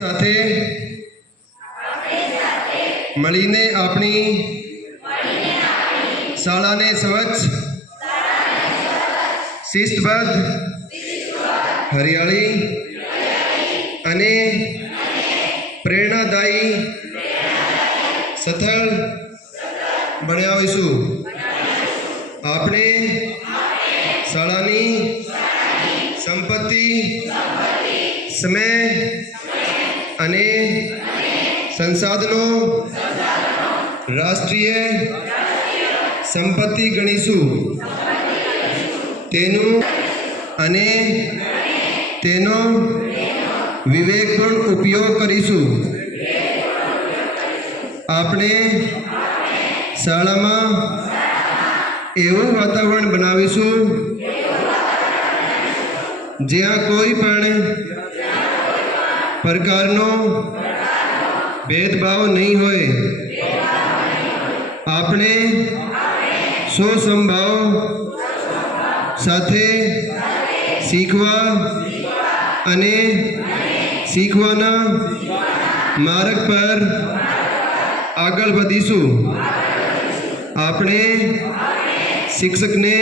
સાથે મળીને આપણી શાળાને સ્વચ્છ, શિસ્તબદ્ધ, હરિયાળી અને પ્રેરણાદાયી સ્થળ બનાવીશું. આપણે શાળાની સંપત્તિ, સમય અને સંસાધનો રાષ્ટ્રીય સંપત્તિ ગણીશું. તેનું અને તેનો વિવેકપૂર્ણ ઉપયોગ કરીશું. આપણે શાળામાં એવું વાતાવરણ બનાવીશું જ્યાં કોઈ પણ પ્રકારનો ભેદભાવ નહીં હોય. આપણે સ્વસંભાવ સાથે શીખવા અને શીખવાના માર્ગ પર આગળ વધીશું. આપણે શિક્ષકને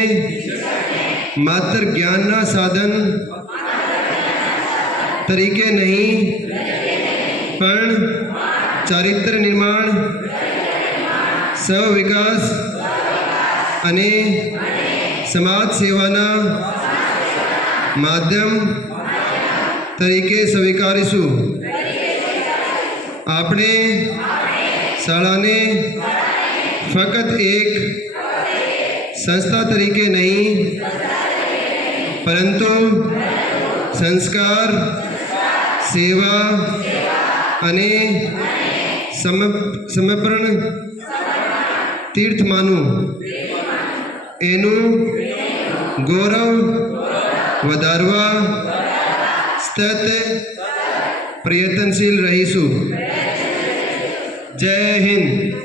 માત્ર જ્ઞાનના સાધન તરીકે નહીં પણ ચારિત્ર નિર્માણ, સ્વ-વિકાસ અને સમાજ સેવાના માધ્યમ તરીકે સ્વીકારીશું. આપણે શાળાને ફક્ત એક સંસ્થા તરીકે નહીં પરંતુ સંસ્કાર, સેવા અને સમર્પણ તીર્થ માનું. એનું ગૌરવ વધારવા સતત પ્રયત્નશીલ રહીશું. જય હિન્દ.